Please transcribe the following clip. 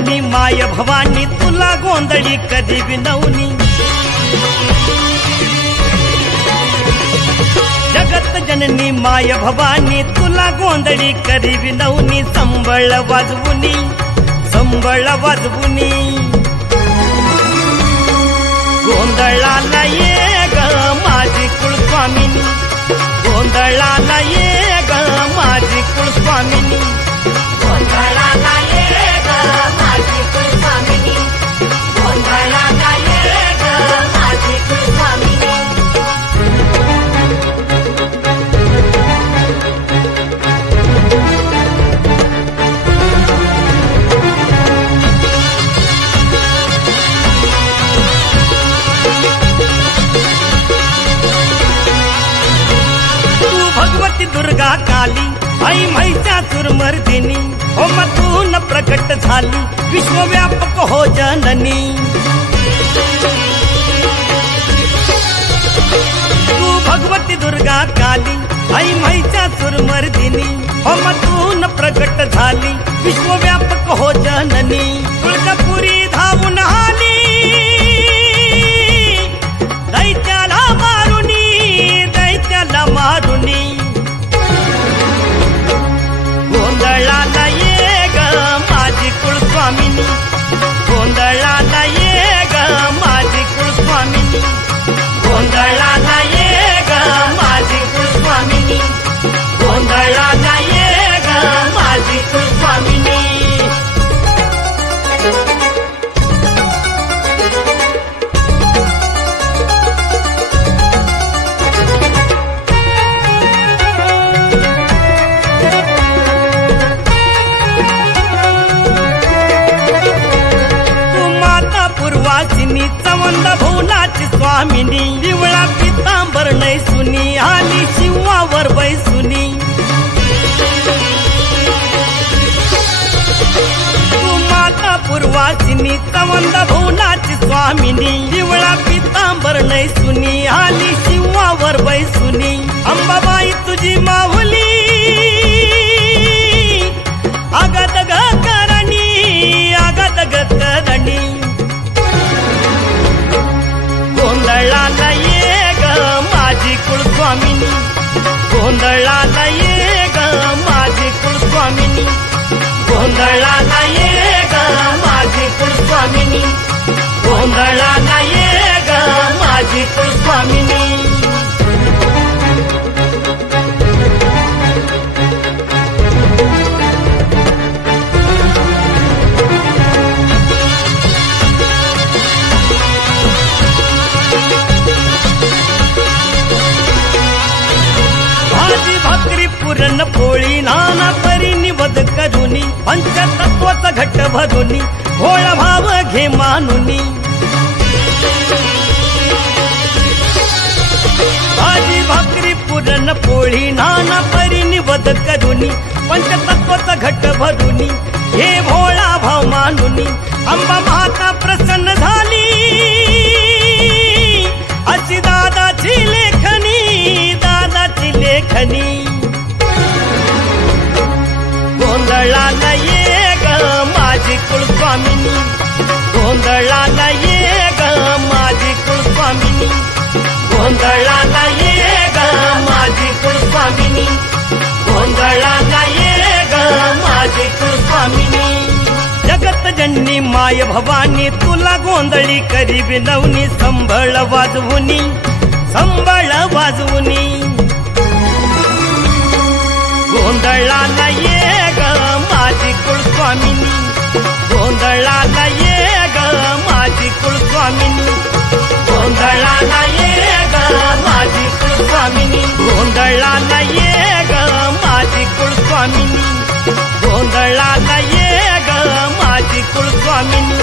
माय भवानी तुला गोंधळी कधी विनवनी जगत जननी माय भवानी तुला गोंधळी कधी विनवनी संबळ वाजवुनी संबळ वाजवुनी. गोंधळाला ये ग माझी कुलस्वामिनी. गोंधळाला ये ग माझी कुलस्वामिनी. आई म्हैसासुर मर्दिनी हो मधून प्रकट झाली विश्वव्यापक हो जननी. तू भगवती दुर्गा काली आई म्हैसासुर मर्दिनी हो मधून प्रकट झाली विश्वव्यापक हो जननी. तुळजापुरी धावून भुवनाची स्वामिनी पिवळा पितांबर सुनी आली शिवावर बैसुनी माता पूर्वासिनी तवंद भुवनाची स्वामिनी पिवळा पितांबर सुनी आली शिवावर बैसुनी अंबाबाई तुझी माव गोंधळाला ये ग माझी कुलस्वामिनी गोंधळाला ये ग माझी कुलस्वामिनी घट भरुनी भोळा भाव घे मानुनी. भाजी भाकरी पुरण पोळी नाना परी निवद करुनी पंचतत्वाचा घट भरुनी हे भोळा भाव मानुनी. अंबा माता प्रसन्न झाली अशी दादाची लेखनी दादाची लेखनी. गोंधळाला ये माझी कुलस्वामिनी गोंधळाला ये ग माझी कुलस्वामिनी गोंधळाला ये ग माझी कुलस्वामिनी गोंधळाला ये ग माझी कुलस्वामिनी. जगत जननी माय भवानी तुला गोंधळी करी विनवनी संभळ वाजवुनी संभळ वाजवुनी. गोंधळाला स्वामिनी गोंधळा नाही ग माझी कुलस्वामिनी गोंधळा नाही ग माझी कुलस्वामिनी गोंधळा नाही ग माझी कुलस्वामिनी